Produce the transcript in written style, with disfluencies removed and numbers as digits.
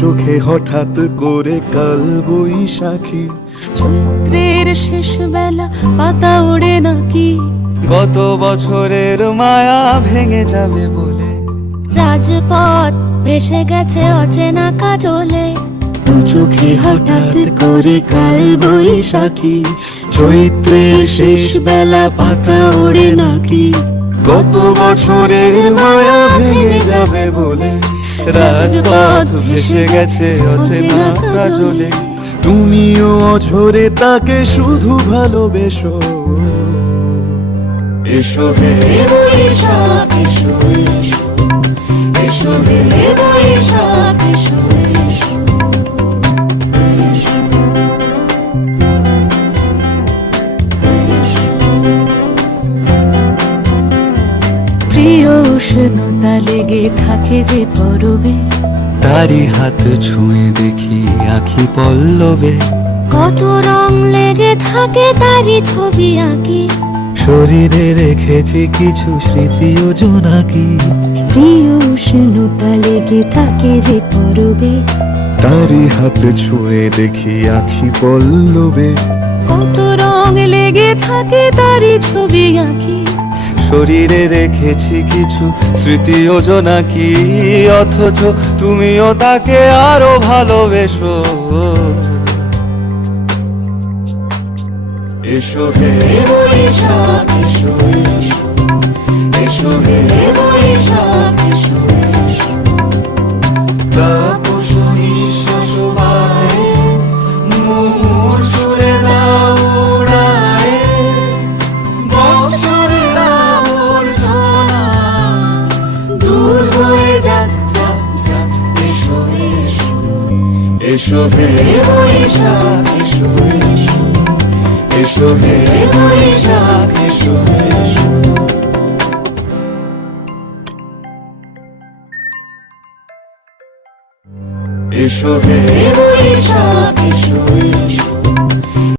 চোখে হঠাৎ করে কাল বৈশাখী, চৈত্রের শেষ বেলা পাতা ওড়ে নাকি, গত বছরের মায়া ভেঙে যাবে বলে, রাজপথ ভেসে গেছে অচেনা কাজলে। দু চোখে হঠাৎ করে কাল বৈশাখী, চৈত্রের শেষ বেলা পাতা ওড়ে নাকি, গত বছরের মায়া ভেঙে যাবে বলে, রাজপথ ভেসে গেছে অচেনা কাজলে। তুমিও অঝরে তাকে শুধু ভালোবেসো, এসো হে বৈশাখ এসো এসো, এসো হে বৈশাখ এসো এসো। প্রিয় উষ্ণতা লেগে থাকে যে পরবে, তারি হাত ছুঁয়ে দেখি আখি পল্লবে, কত রং লেগে থাকে তারই ছবি আঁকি। শরীরে রেখেছি কিছু স্মৃতি ও জোনাকি, প্রিয় উষ্ণতা লেগে থাকে যে পরবে, তারি হাত ছুঁয়ে দেখি আখি পল্লবে, কত রং লেগে থাকে তারই ছবি আঁকি। শরীরে রেখেছি কিছু স্মৃতি ও জোনাকি, অথচ তুমিও তাকে আরো ভালোবেসো, এসো হে বৈশাখ এসো এসো, এসো হে বৈশাখ এসো এসো। তাপস নিঃশ্বাস বায়ে, মুমুর সুরে দাও উড়ায়ে, বৎসরের আবর্জনা দূর হয়ে যাক যাক যাক, এসো এসো, এসো হে বৈশাখ এসো এসো, এসো হে বৈশাখ এসো এসো। এসো হে বৈশাখ এসো এসো,